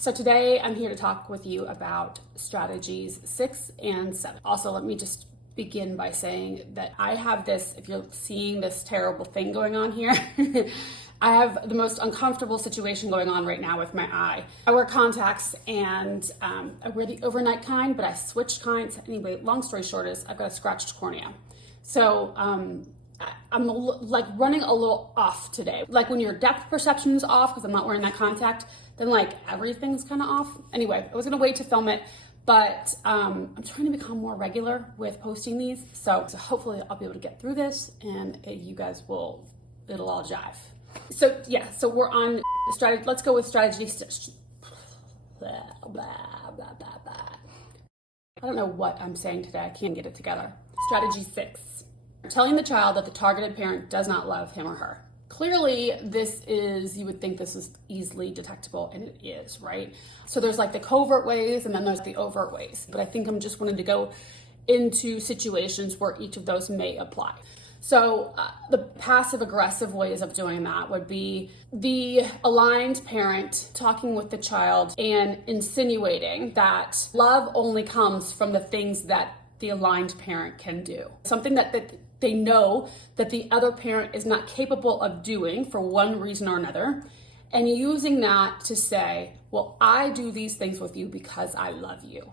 So today I'm here to talk with you about strategies 6 and 7. Also, let me just begin by saying that I have this, if you're seeing this terrible thing going on here, I have the most uncomfortable situation going on right now with my eye. I wear contacts and I wear the overnight kind, but I switched kinds. Anyway, long story short is I've got a scratched cornea. So I'm like running a little off today. Like when your depth perception is off because I'm not wearing that contact, then like everything's kind of off. Anyway, I was gonna wait to film it, but I'm trying to become more regular with posting these. So hopefully I'll be able to get through this and you guys it'll all jive. So yeah, so we're on strategy. Let's go with strategy. Blah, blah, blah, blah, blah. I don't know what I'm saying today. I can't get it together. Strategy 6. Telling the child that the targeted parent does not love him or her. Clearly, you would think this is easily detectable, and it is, right? So there's like the covert ways, and then there's the overt ways. But I think I'm just wanting to go into situations where each of those may apply. So the passive aggressive ways of doing that would be the aligned parent talking with the child and insinuating that love only comes from the things that the aligned parent can do. Something that they know that the other parent is not capable of doing for one reason or another, and using that to say, well, I do these things with you because I love you.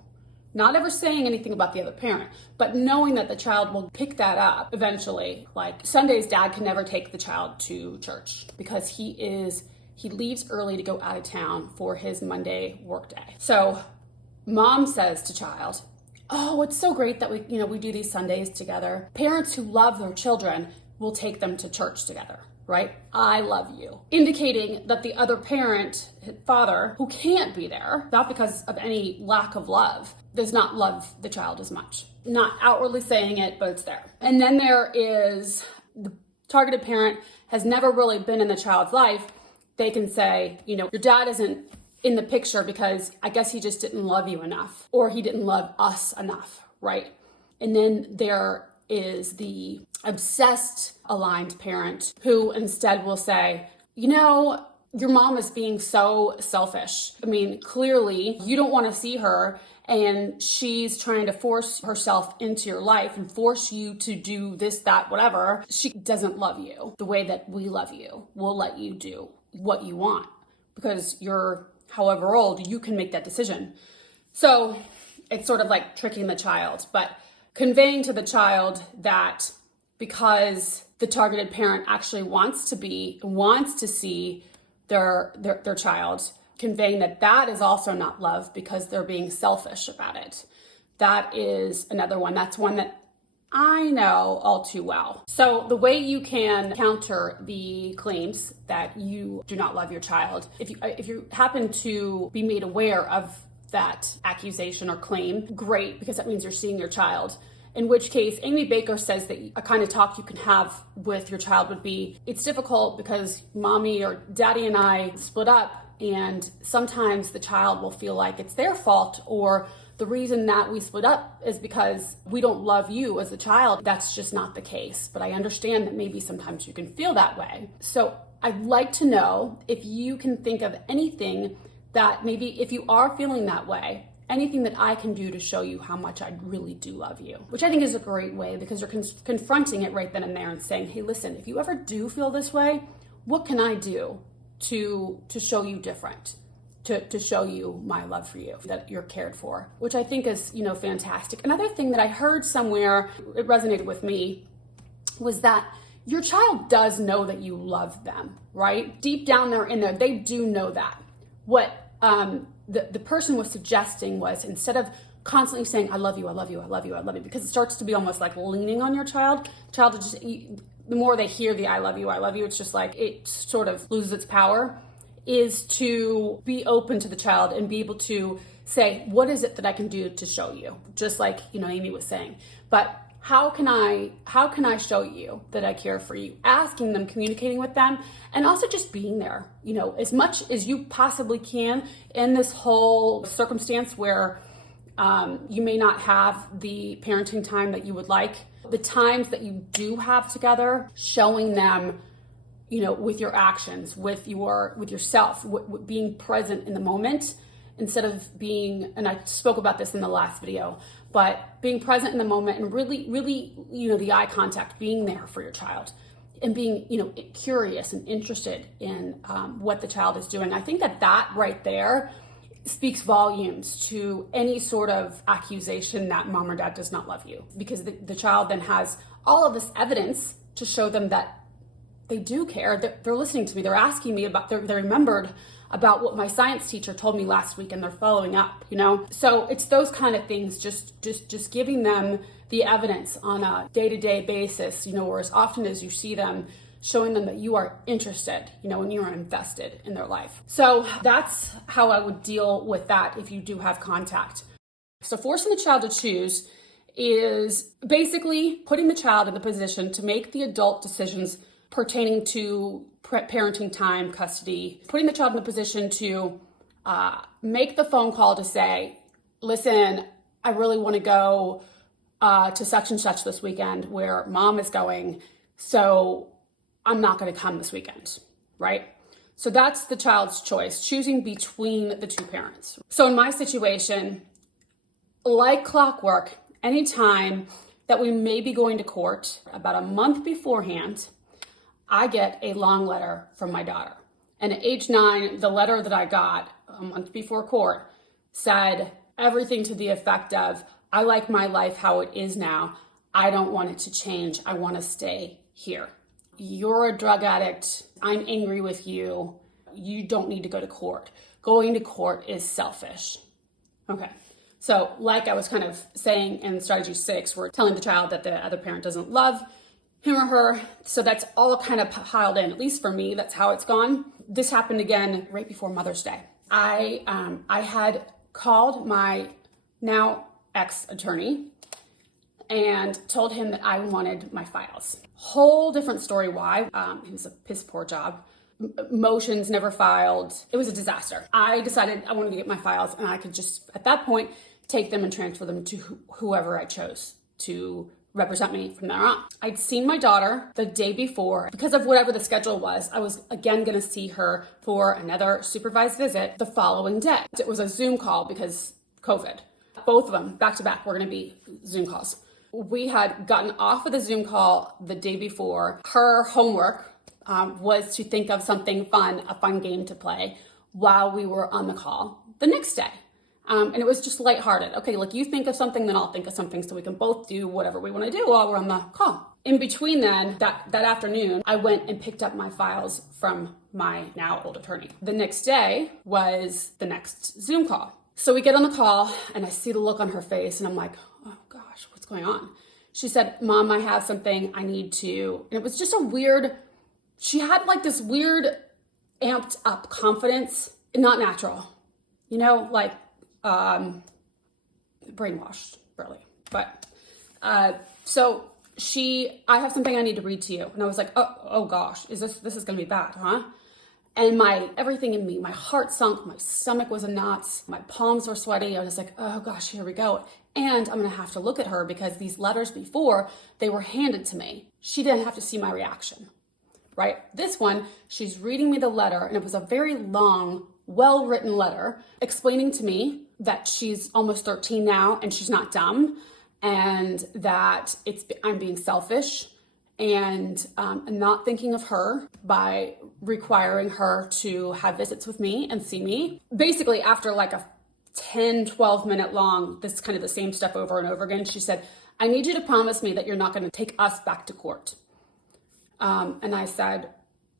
Not ever saying anything about the other parent, but knowing that the child will pick that up eventually. Like Sundays, dad can never take the child to church because he leaves early to go out of town for his Monday workday. So mom says to child, oh, it's so great that we do these Sundays together. Parents who love their children will take them to church together, right? I love you. Indicating that the other parent, father, who can't be there, not because of any lack of love, does not love the child as much. Not outwardly saying it, but it's there. And then there is the targeted parent has never really been in the child's life. They can say, your dad isn't in the picture because I guess he just didn't love you enough, or he didn't love us enough, right? And then there is the obsessed aligned parent who instead will say, your mom is being so selfish. I mean, clearly you don't want to see her and she's trying to force herself into your life and force you to do this, that, whatever. She doesn't love you the way that we love you. We'll let you do what you want because you're however old, you can make that decision. So it's sort of like tricking the child, but conveying to the child that because the targeted parent actually wants to see their child, conveying that is also not love because they're being selfish about it. That is another one. That's one that I know all too well. So the way you can counter the claims that you do not love your child, if you happen to be made aware of that accusation or claim, great, because that means you're seeing your child. In which case, Amy Baker says that a kind of talk you can have with your child would be, it's difficult because mommy or daddy and I split up, and sometimes the child will feel like it's their fault, or the reason that we split up is because we don't love you as a child. That's just not the case. But I understand that maybe sometimes you can feel that way. So I'd like to know if you can think of anything that maybe if you are feeling that way, anything that I can do to show you how much I really do love you, which I think is a great way because you're confronting it right then and there and saying, hey, listen, if you ever do feel this way, what can I do to show you different? To show you my love for you, that you're cared for, which I think is, fantastic. Another thing that I heard somewhere, it resonated with me, was that your child does know that you love them, right? Deep down there in there, they do know that. What the person was suggesting was instead of constantly saying, I love you, I love you, I love you, I love you, because it starts to be almost like leaning on your child. The child will just, the more they hear the I love you, it's just like it sort of loses its power. Is to be open to the child and be able to say, what is it that I can do to show you? Just like, Amy was saying, but how can I show you that I care for you? Asking them, communicating with them, and also just being there, as much as you possibly can in this whole circumstance where you may not have the parenting time that you would like. The times that you do have together, showing them with your actions, with yourself, being present in the moment, instead of being, and I spoke about this in the last video, but being present in the moment and really, the eye contact, being there for your child and being, curious and interested in what the child is doing. I think that right there speaks volumes to any sort of accusation that mom or dad does not love you, because the child then has all of this evidence to show them that they do care. They're listening to me. They're asking me about, they remembered about what my science teacher told me last week, and they're following up, So it's those kind of things, just giving them the evidence on a day-to-day basis, or as often as you see them, showing them that you are interested, and you are invested in their life. So that's how I would deal with that if you do have contact. So forcing the child to choose is basically putting the child in the position to make the adult decisions pertaining to parenting time, custody, putting the child in the position to make the phone call to say, listen, I really want to go to such and such this weekend where mom is going, so I'm not going to come this weekend, right? So that's the child's choice, choosing between the two parents. So in my situation, like clockwork, anytime that we may be going to court, about a month beforehand, I get a long letter from my daughter. And at age 9, the letter that I got a month before court said everything to the effect of, I like my life how it is now. I don't want it to change. I want to stay here. You're a drug addict. I'm angry with you. You don't need to go to court. Going to court is selfish. Okay. So like I was kind of saying in strategy 6, we're telling the child that the other parent doesn't love him or her. So that's all kind of piled in, at least for me, that's how it's gone. This happened again right before Mother's Day. I had called my now ex-attorney and told him that I wanted my files. Whole different story why. It was a piss poor job. Motions never filed. It was a disaster. I decided I wanted to get my files, and I could just, at that point, take them and transfer them to whoever I chose to represent me from there on. I'd seen my daughter the day before. Because of whatever the schedule was, I was again going to see her for another supervised visit the following day. It was a Zoom call because COVID. Both of them, back to back, were going to be Zoom calls. We had gotten off of the Zoom call the day before. Her homework was to think of something fun, a fun game to play while we were on the call the next day. And it was just lighthearted. Okay, look, you think of something, then I'll think of something so we can both do whatever we want to do while we're on the call. In between then, that afternoon, I went and picked up my files from my now old attorney. The next day was the next Zoom call. So we get on the call and I see the look on her face and I'm like, oh gosh, what's going on? She said, Mom, I have something I need to, and it was just a weird, she had like this weird amped up confidence, not natural, like brainwashed, really. But so I have something I need to read to you. And I was like, oh gosh, this is gonna be bad, huh? And everything in me, my heart sunk, my stomach was in knots, my palms were sweaty. I was like, oh gosh, here we go. And I'm gonna have to look at her because these letters before, they were handed to me. She didn't have to see my reaction, right? This one, she's reading me the letter, and it was a very long, well-written letter explaining to me that she's almost 13 now and she's not dumb, and that I'm being selfish and not thinking of her by requiring her to have visits with me and see me. Basically, after like a 10, 12 minute long, this is kind of the same stuff over and over again, she said, I need you to promise me that you're not going to take us back to court. And I said,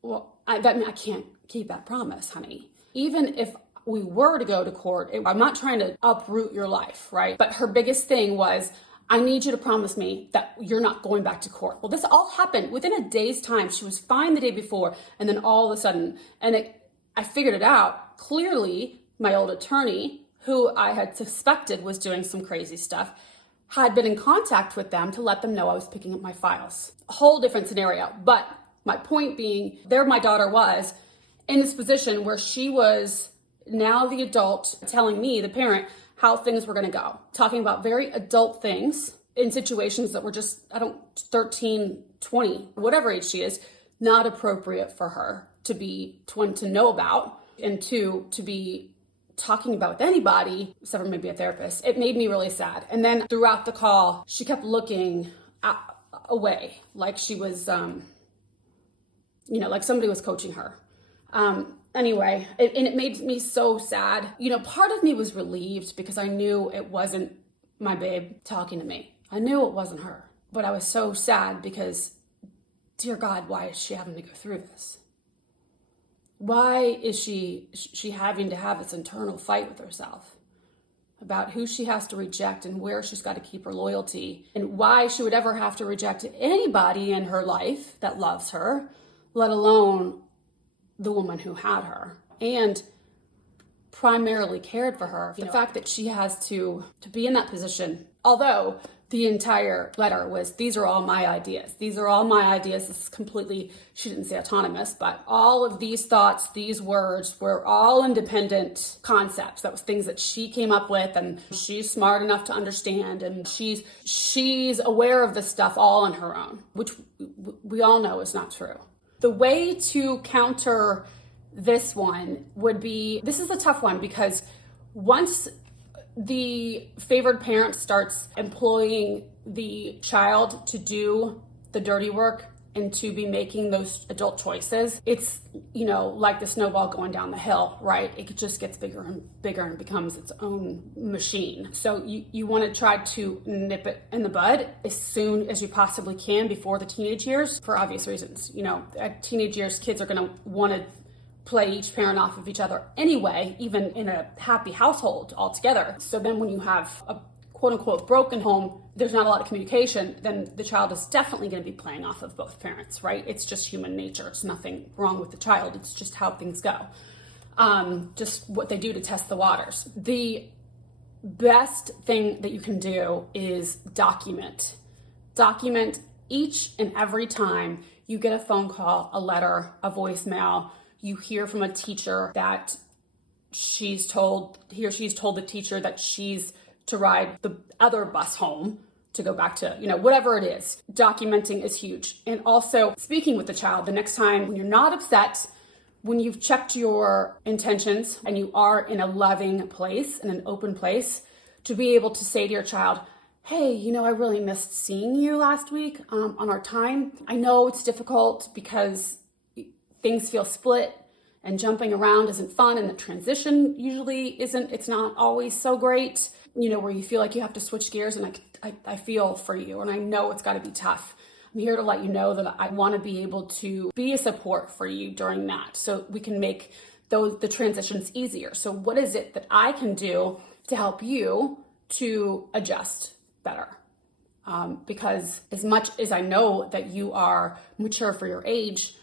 well, I can't keep that promise, honey. Even if we were to go to court, I'm not trying to uproot your life, right? But her biggest thing was, I need you to promise me that you're not going back to court. Well, this all happened within a day's time. She was fine the day before, and then all of a sudden, I figured it out. Clearly, my old attorney, who I had suspected was doing some crazy stuff, had been in contact with them to let them know I was picking up my files. A whole different scenario. But my point being, there my daughter was in this position where she was now the adult telling me, the parent, how things were going to go, talking about very adult things in situations that were just, 13, 20, whatever age she is, not appropriate for her to be, one, to know about, and two, to be talking about with anybody, except for maybe a therapist, it made me really sad. And then throughout the call, she kept looking away, like she was, like somebody was coaching her. Anyway, and it made me so sad. Part of me was relieved because I knew it wasn't my babe talking to me. I knew it wasn't her, but I was so sad because, dear God, why is she having to go through this? Why is she having to have this internal fight with herself about who she has to reject and where she's got to keep her loyalty, and why she would ever have to reject anybody in her life that loves her, let alone the woman who had her and primarily cared for her. The fact that she has to be in that position, although the entire letter was, these are all my ideas. These are all my ideas. This is completely, she didn't say autonomous, but all of these thoughts, these words were all independent concepts. That was things that she came up with, and she's smart enough to understand, and she's aware of this stuff all on her own, which we all know is not true. The way to counter this one would be, this is a tough one, because once the favored parent starts employing the child to do the dirty work and to be making those adult choices, it's, like the snowball going down the hill, right? It just gets bigger and bigger and becomes its own machine. So you want to try to nip it in the bud as soon as you possibly can before the teenage years, for obvious reasons. At teenage years, kids are going to want to play each parent off of each other anyway, even in a happy household altogether. So then when you have a quote unquote broken home, there's not a lot of communication, then the child is definitely going to be playing off of both parents, right? It's just human nature. It's nothing wrong with the child. It's just how things go. Just what they do to test the waters. The best thing that you can do is document. Document each and every time you get a phone call, a letter, a voicemail, you hear from a teacher that he or she's told the teacher that she's to ride the other bus home to go back to, whatever it is. Documenting is huge. And also speaking with the child the next time when you're not upset, when you've checked your intentions and you are in a loving place, in an open place, to be able to say to your child, hey, I really missed seeing you last week on our time. I know it's difficult because things feel split and jumping around isn't fun, and the transition usually it's not always so great, where you feel like you have to switch gears, and I feel for you, and I know it's got to be tough. I'm here to let you know that I want to be able to be a support for you during that, so we can make the transitions easier. So what is it that I can do to help you to adjust better? Because as much as I know that you are mature for your age,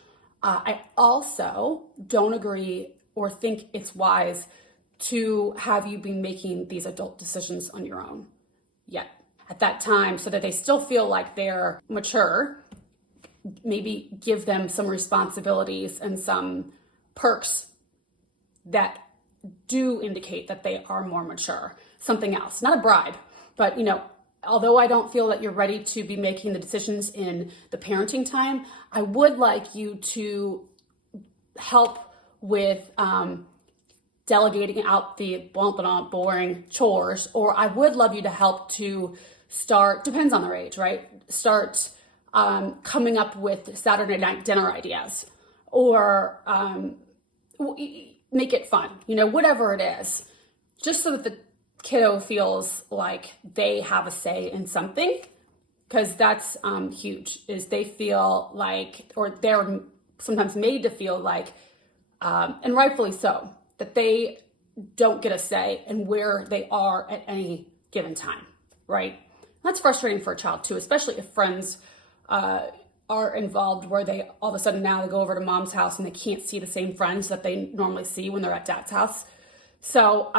I also don't agree or think it's wise to have you be making these adult decisions on your own yet at that time, so that they still feel like they're mature. Maybe give them some responsibilities and some perks that do indicate that they are more mature. Something else, not a bribe, but although I don't feel that you're ready to be making the decisions in the parenting time, I would like you to help with delegating out the boring chores, or I would love you to help to start, depends on their age, right? Start coming up with Saturday night dinner ideas, or make it fun, whatever it is, just so that the kiddo feels like they have a say in something, because that's huge, is they feel like, or they're sometimes made to feel like, and rightfully so, that they don't get a say in where they are at any given time, right? That's frustrating for a child too, especially if friends are involved, where they all of a sudden now they go over to mom's house and they can't see the same friends that they normally see when they're at dad's house. So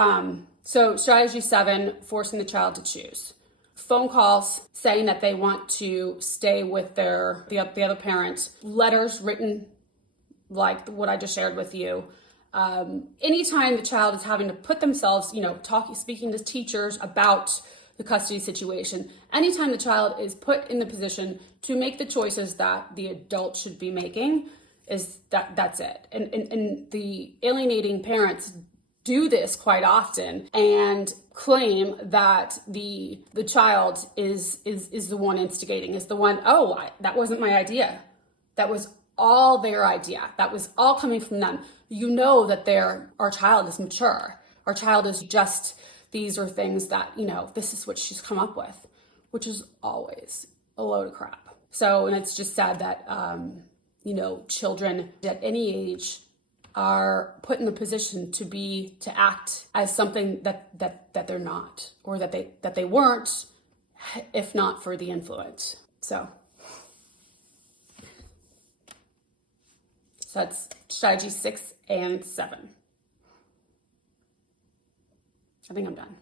strategy 7, forcing the child to choose. Phone calls saying that they want to stay with the other parent. Letters written like what I just shared with you. Anytime the child is having to put themselves, speaking to teachers about the custody situation, anytime the child is put in the position to make the choices that the adult should be making, that's it. And the alienating parents do this quite often and claim that the child is the one instigating, is the one, that wasn't my idea. That was all their idea. That was all coming from them. You know that our child is mature. Our child is just, these are things that, this is what she's come up with, which is always a load of crap. So, and it's just sad that, children at any age are put in the position to act as something that they're not, or that they weren't, if not for the influence. So that's strategy 6 and 7. I think I'm done.